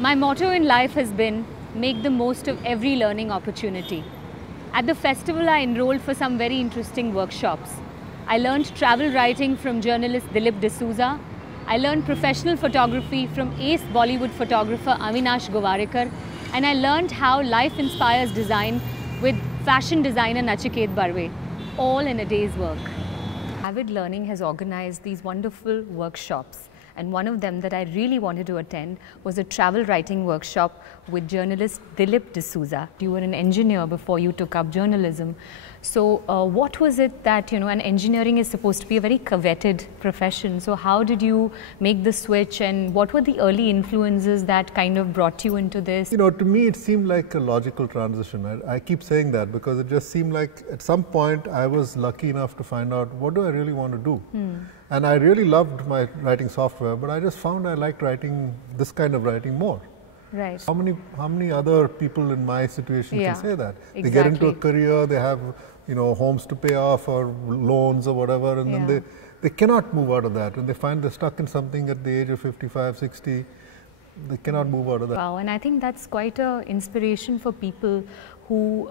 My motto in life has been, make the most of every learning opportunity. At the festival, I enrolled for some very interesting workshops. I learned travel writing from journalist Dilip D'Souza. I learned professional photography from ace Bollywood photographer Avinash Gowarikar. And I learned how life inspires design with fashion designer Nachiket Barve, all in a day's work. Avid Learning has organized these wonderful workshops. And one of them that I really wanted to attend was a travel writing workshop with journalist Dilip D'Souza. You were an engineer before you took up journalism. So what was it that, and engineering is supposed to be a very coveted profession. So how did you make the switch, and what were the early influences that kind of brought you into this? To me it seemed like a logical transition. I keep saying that because it just seemed like at some point I was lucky enough to find out what do I really want to do. And I really loved my writing software, but I just found I liked writing this kind of writing more. Right. How many other people in my situation can say that? Exactly. They get into a career, they have homes to pay off or loans or whatever, and then they cannot move out of that. And they find they're stuck in something at the age of 55, 60. They cannot move out of that. Wow, and I think that's quite an inspiration for people who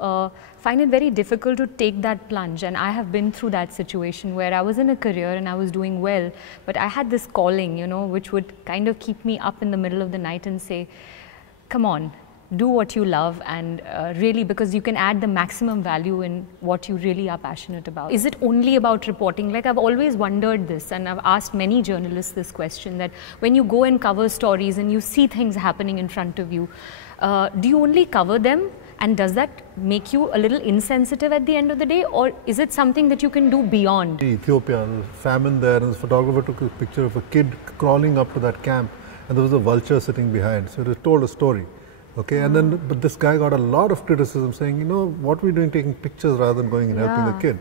find it very difficult to take that plunge. And I have been through that situation where I was in a career and I was doing well, but I had this calling, which would kind of keep me up in the middle of the night and say, come on, do what you love, and really, because you can add the maximum value in what you really are passionate about. Is it only about reporting? Like, I've always wondered this, and I've asked many journalists this question, that when you go and cover stories and you see things happening in front of you, do you only cover them? And does that make you a little insensitive at the end of the day, or is it something that you can do beyond? Ethiopia, famine there, and the photographer took a picture of a kid crawling up to that camp, and there was a vulture sitting behind. So it told a story. Okay, and then, but this guy got a lot of criticism saying, what were we doing taking pictures rather than going and helping the kid?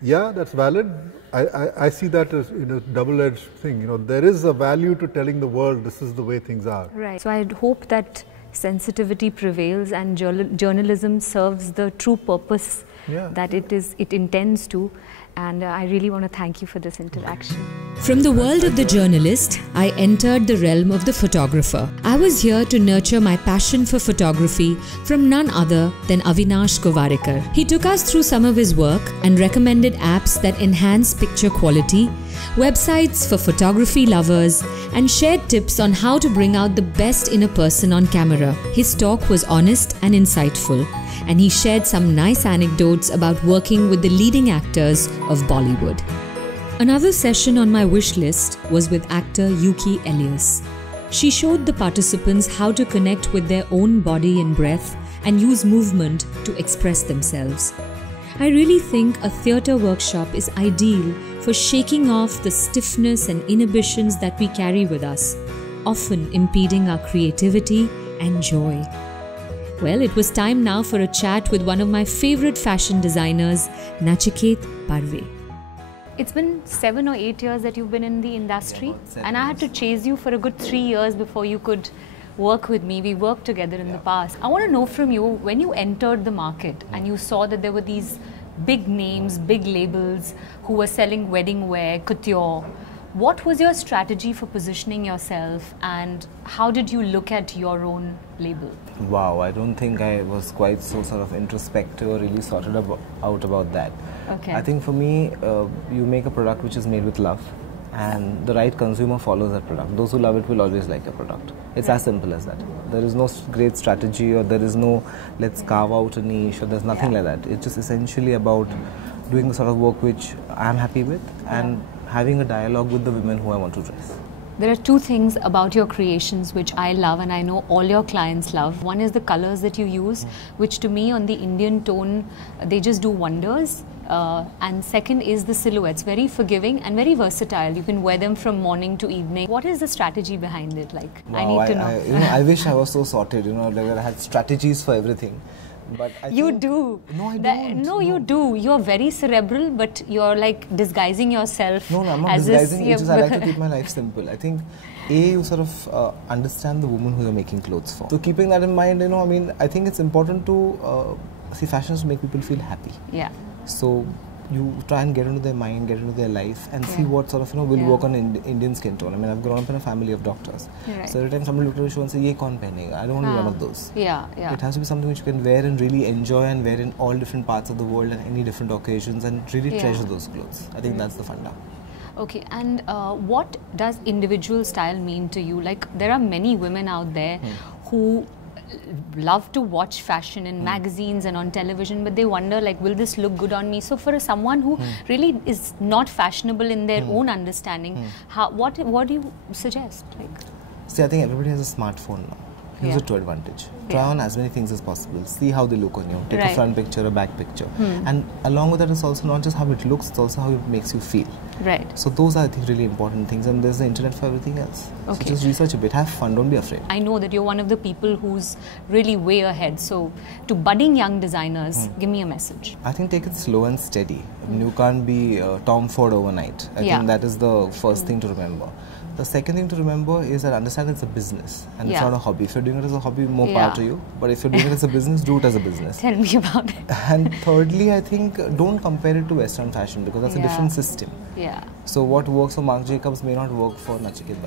Yeah, that's valid. I see that as a double-edged thing. There is a value to telling the world this is the way things are. Right. So I hope that sensitivity prevails and journalism serves the true purpose that it intends to. And I really want to thank you for this interaction. From the world of the journalist, I entered the realm of the photographer. I was here to nurture my passion for photography from none other than Avinash Gowarikar. He took us through some of his work and recommended apps that enhance picture quality, websites for photography lovers, and shared tips on how to bring out the best in a person on camera. His talk was honest and insightful, and he shared some nice anecdotes about working with the leading actors of Bollywood. Another session on my wish list was with actor Yuki Ellias. She showed the participants how to connect with their own body and breath and use movement to express themselves. I really think a theatre workshop is ideal for shaking off the stiffness and inhibitions that we carry with us, often impeding our creativity and joy. Well, it was time now for a chat with one of my favorite fashion designers, Nachiket Barve. It's been 7 or 8 years that you've been in the industry, and I had to chase you for a good 3 years before you could work with me. We worked together in the past. I want to know from you, when you entered the market and you saw that there were these big names, big labels who were selling wedding wear, couture, what was your strategy for positioning yourself, and how did you look at your own label? Wow, I don't think I was quite so sort of introspective or really sorted out about that. Okay. I think for me, you make a product which is made with love, and the right consumer follows that product. Those who love it will always like your product. It's as simple as that. There is no great strategy, or there is no let's carve out a niche, or there's nothing like that. It's just essentially about doing the sort of work which I'm happy with and having a dialogue with the women who I want to dress. There are two things about your creations which I love, and I know all your clients love. One is the colors that you use, which to me on the Indian tone, they just do wonders. And second is the silhouettes, very forgiving and very versatile. You can wear them from morning to evening. What is the strategy behind it? Like, wow, I need to know. I wish I was so sorted, like I had strategies for everything. But you do. No, I don't. No, you do. You're very cerebral, but you're like disguising yourself. No, I'm not disguising. It's just I like to keep my life simple. I think, you sort of understand the woman who you're making clothes for. So keeping that in mind, I think it's important to see fashions to make people feel happy. Yeah. So you try and get into their mind, get into their life, and see what sort of will work on Indian skin tone. I mean, I've grown up in a family of doctors, so every time somebody looks at the show and says, "Ye kaun pehenega?" I don't want to be one of those. It has to be something which you can wear and really enjoy and wear in all different parts of the world and any different occasions and really treasure those clothes. I think that's the funda. Okay, and what does individual style mean to you? Like, there are many women out there who love to watch fashion in magazines and on television, but they wonder, like, will this look good on me? So for someone who really is not fashionable in their own understanding, what do you suggest? Like, see, I think everybody has a smartphone now. Use it to advantage. Try on as many things as possible. See how they look on you. Take a front picture, a back picture. And along with that, it's also not just how it looks, it's also how it makes you feel. Right. So those are, I think, really important things. And there's the internet for everything else. So just research a bit. Have fun. Don't be afraid. I know that you're one of the people who's really way ahead. So to budding young designers, give me a message. I think take it slow and steady. I mean, you can't be Tom Ford overnight. I think that is the first thing to remember. The second thing to remember is that understand it's a business and it's not a hobby. If you're doing it as a hobby, more power to you. But if you're doing it as a business, do it as a business. Tell me about it. And thirdly, I think don't compare it to Western fashion because that's a different system. So what works for Marc Jacobs may not work for Nachiket.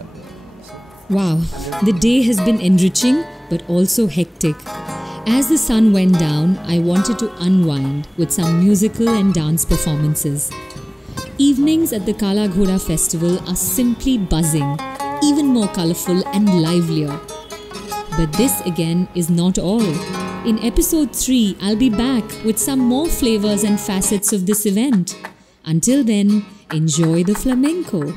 Wow, the day has been enriching but also hectic. As the sun went down, I wanted to unwind with some musical and dance performances. Evenings at the Kala Ghoda Festival are simply buzzing, even more colourful and livelier. But this again is not all. In episode 3, I'll be back with some more flavours and facets of this event. Until then, enjoy the flamenco.